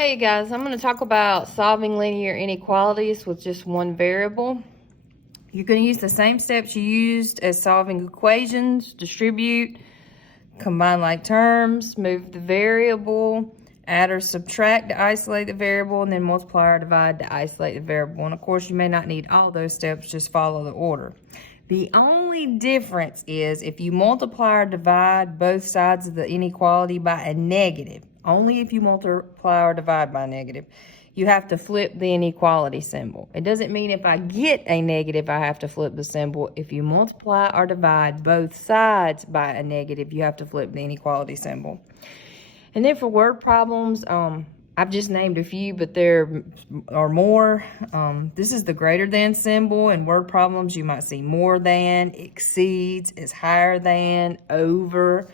Hey guys, I'm going to talk about solving linear inequalities with just one variable. You're going to use the same steps you used as solving equations: distribute, combine like terms, move the variable, add or subtract to isolate the variable, and then multiply or divide to isolate the variable. And of course, you may not need all those steps, just follow the order. The only difference is if you multiply or divide both sides of the inequality by a negative. Only if you multiply or divide by a negative. You have to flip the inequality symbol. It doesn't mean if I get a negative, I have to flip the symbol. If you multiply or divide both sides by a negative, you have to flip the inequality symbol. And then for word problems, I've just named a few, but there are more. This is the greater than symbol. In word problems, you might see more than, exceeds, is higher than, over.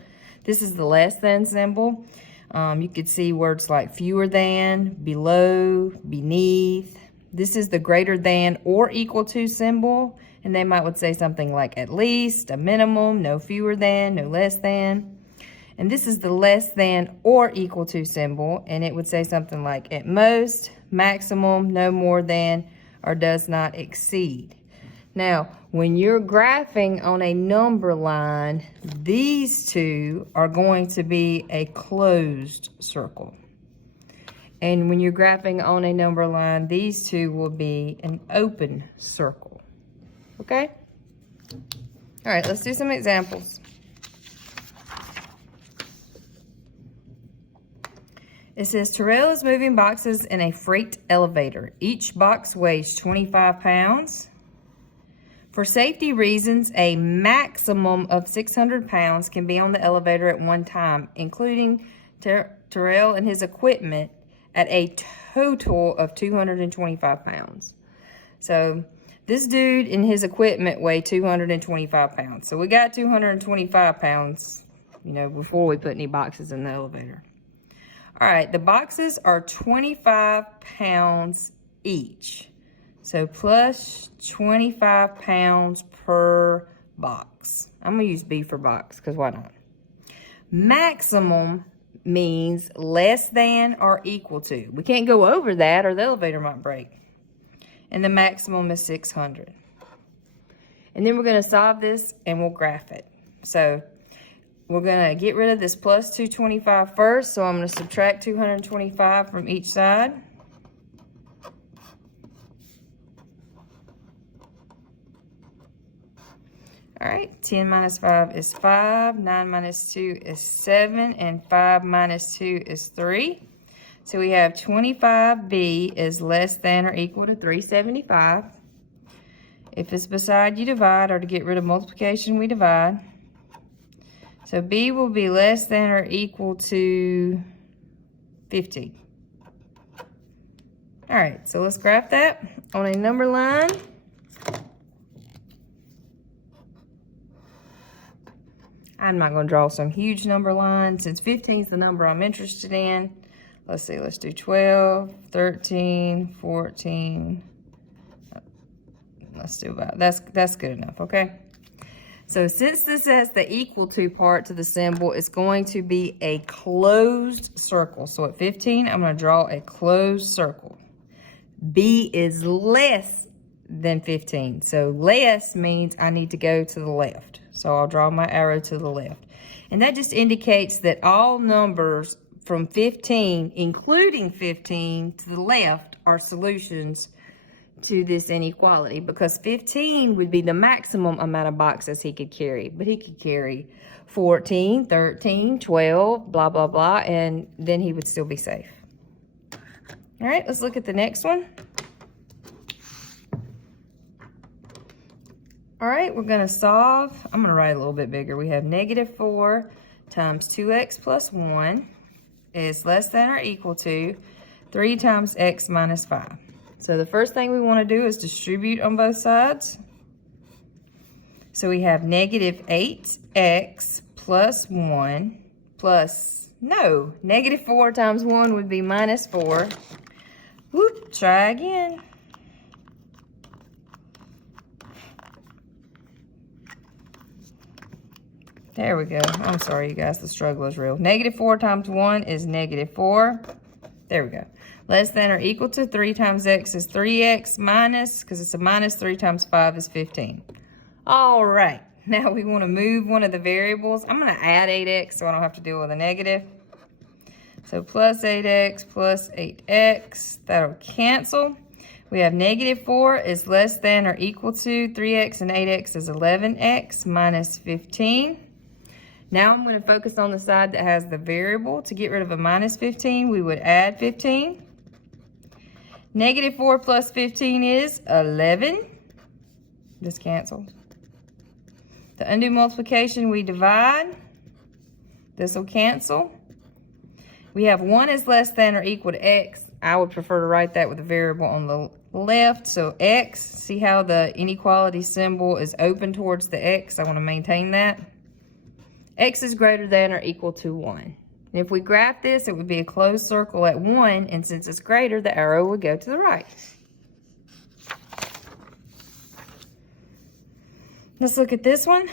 This is the less than symbol. You could see words like fewer than, below, beneath. This is the greater than or equal to symbol. And they would say something like at least, a minimum, no fewer than, no less than. And this is the less than or equal to symbol. And it would say something like at most, maximum, no more than, or does not exceed. Now, when you're graphing on a number line, these two are going to be a closed circle. And when you're graphing on a number line, these two will be an open circle. Okay? All right, let's do some examples. It says Terrell is moving boxes in a freight elevator. Each box weighs 25 pounds. For safety reasons, a maximum of 600 pounds can be on the elevator at one time, including Terrell and his equipment at a total of 225 pounds. So this dude and his equipment weigh 225 pounds. So we got 225 pounds, before we put any boxes in the elevator. All right, the boxes are 25 pounds each. So plus 25 pounds per box. I'm going to use B for box because why not? Maximum means less than or equal to. We can't go over that or the elevator might break. And the maximum is 600. And then we're going to solve this and we'll graph it. So we're going to get rid of this plus 225 first. So I'm going to subtract 225 from each side. All right, 10 minus 5 is 5, 9 minus 2 is 7, and 5 minus 2 is 3. So we have 25b is less than or equal to 375. If it's beside, you divide, or to get rid of multiplication, we divide. So b will be less than or equal to 15. All right, so let's graph that on a number line. I'm not going to draw some huge number line since 15 is the number I'm interested in. Let's see, let's do 12, 13, 14. Let's do about, that's good enough, okay? So since this has the equal to part to the symbol, it's going to be a closed circle. So at 15, I'm going to draw a closed circle. B is less than 15. So less means I need to go to the left. So I'll draw my arrow to the left. And that just indicates that all numbers from 15, including 15 to the left, are solutions to this inequality, because 15 would be the maximum amount of boxes he could carry. But he could carry 14, 13, 12, blah, blah, blah, and then he would still be safe. All right, let's look at the next one. All right, we're going to solve. I'm going to write a little bit bigger. We have negative 4 times 2x plus 1 is less than or equal to 3 times x minus 5. So the first thing we want to do is distribute on both sides. So we have negative 8x plus 1 plus, no, negative 4 times 1 would be minus 4. Whoop, try again. There we go. I'm sorry, you guys. The struggle is real. Negative 4 times 1 is negative 4. There we go. Less than or equal to 3 times x is 3x minus, because it's a minus 3 times 5 is 15. All right, now we want to move one of the variables. I'm going to add 8x so I don't have to deal with a negative. So plus 8x plus 8x, that'll cancel. We have negative 4 is less than or equal to 3x, and 8x is 11x minus 15. Now I'm going to focus on the side that has the variable. To get rid of a minus 15, we would add 15. Negative 4 plus 15 is 11. This cancels. The undo multiplication, we divide. This will cancel. We have 1 is less than or equal to x. I would prefer to write that with a variable on the left. So x, see how the inequality symbol is open towards the x? I want to maintain that. X is greater than or equal to 1. And if we graph this, it would be a closed circle at 1, and since it's greater, the arrow would go to the right. Let's look at this one.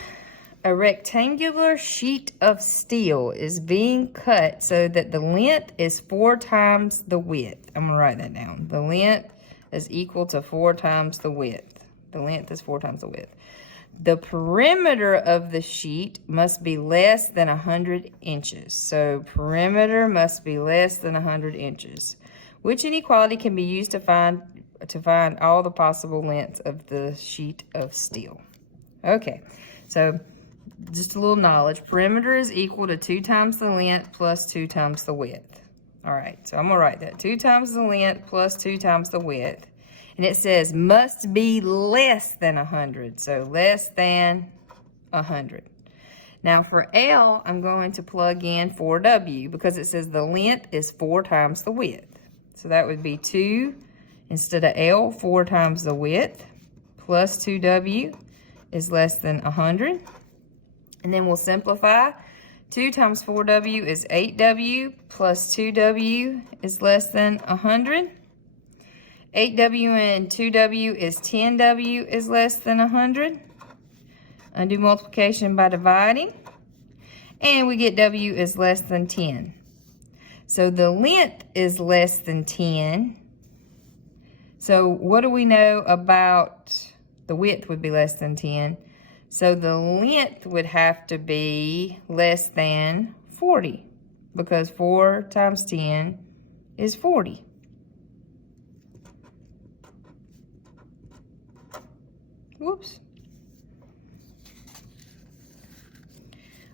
A rectangular sheet of steel is being cut so that the length is 4 times the width. I'm going to write that down. The length is equal to 4 times the width. The length is 4 times the width. The perimeter of the sheet must be less than 100 inches. So perimeter must be less than 100 inches. Which inequality can be used to find all the possible lengths of the sheet of steel? Okay, so just a little knowledge. Perimeter is equal to 2 times the length plus 2 times the width. All right, so I'm going to write that. 2 times the length plus 2 times the width. And it says must be less than 100. So less than 100. Now for L, I'm going to plug in 4W because it says the length is 4 times the width. So that would be 2 instead of L, 4 times the width, plus 2W is less than 100. And then we'll simplify. 2 times 4W is 8W, plus 2W is less than 100. 8W and 2W is 10W is less than 100. Undo multiplication by dividing. And we get W is less than 10. So the length is less than 10. So what do we know about the width would be less than 10? So the length would have to be less than 40 because 4 times 10 is 40. Whoops.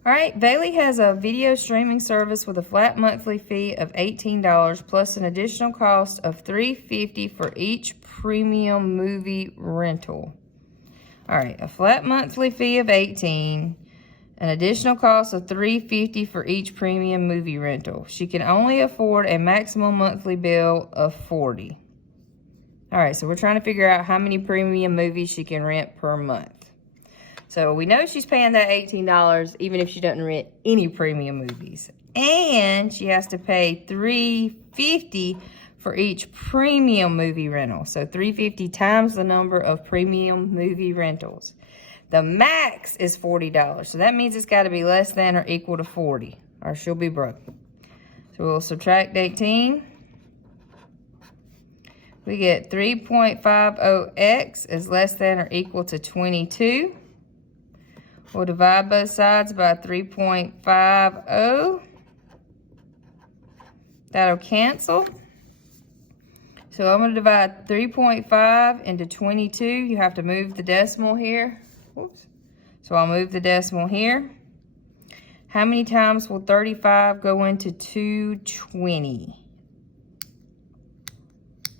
All right, Bailey has a video streaming service with a flat monthly fee of $18 plus an additional cost of $3.50 for each premium movie rental. All right, a flat monthly fee of $18, an additional cost of $3.50 for each premium movie rental. She can only afford a maximum monthly bill of $40. All right, so we're trying to figure out how many premium movies she can rent per month. So we know she's paying that $18 even if she doesn't rent any premium movies. And she has to pay $3.50 for each premium movie rental. So $3.50 times the number of premium movie rentals. The max is $40. So that means it's got to be less than or equal to 40 or she'll be broke. So we'll subtract 18. We get 3.50x is less than or equal to 22. We'll divide both sides by 3.50. That'll cancel. So I'm going to divide 3.5 into 22. You have to move the decimal here. Whoops. So I'll move the decimal here. How many times will 35 go into 220?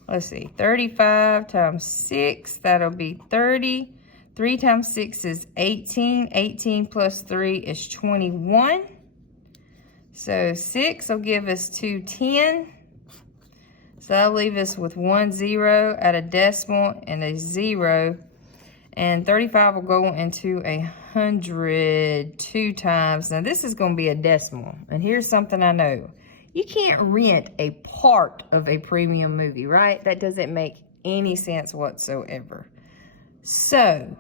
Let's see, 35 times 6, that'll be 30. 3 times 6 is 18. 18 plus 3 is 21. So 6 will give us 210. So that'll leave us with 1 0 at a decimal and a 0. And 35 will go into 100 2 times. Now this is going to be a decimal. And here's something I know. You can't rent a part of a premium movie, right? That doesn't make any sense whatsoever. So,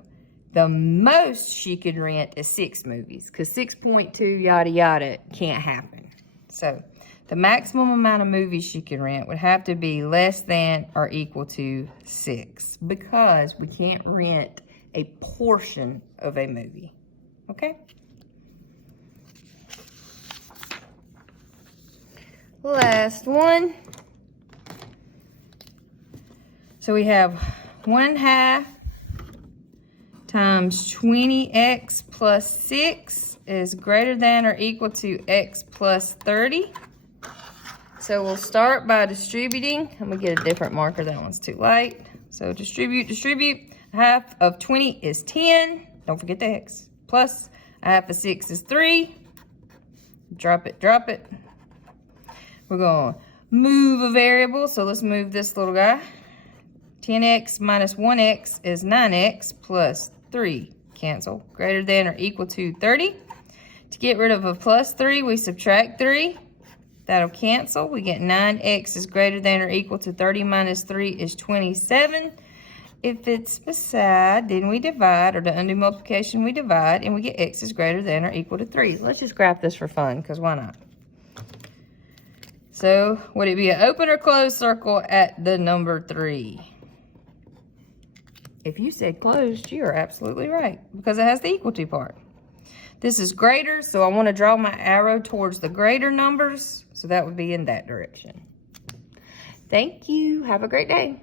the most she could rent is 6 movies, because 6.2 yada yada can't happen. So, The maximum amount of movies she can rent would have to be less than or equal to 6 because we can't rent a portion of a movie. Okay? Last one. So we have 1/2 times 20x plus 6 is greater than or equal to x plus 30. So we'll start by distributing. I'm gonna get a different marker, that one's too light. So distribute. 1/2 of 20 is 10. Don't forget the x. Plus 1/2 of 6 is 3. Drop it. We're gonna move a variable, so let's move this little guy. 10x minus 1x is 9x plus 3. Cancel. Greater than or equal to 30. To get rid of a plus 3, we subtract 3. That'll cancel. We get 9x is greater than or equal to 30 minus 3 is 27. If it's beside, then we divide, or to undo multiplication, we divide, and we get x is greater than or equal to 3. Let's just graph this for fun, because why not? So, would it be an open or closed circle at the number 3? If you said closed, you are absolutely right, because it has the equal to part. This is greater, so I want to draw my arrow towards the greater numbers, so that would be in that direction. Thank you. Have a great day.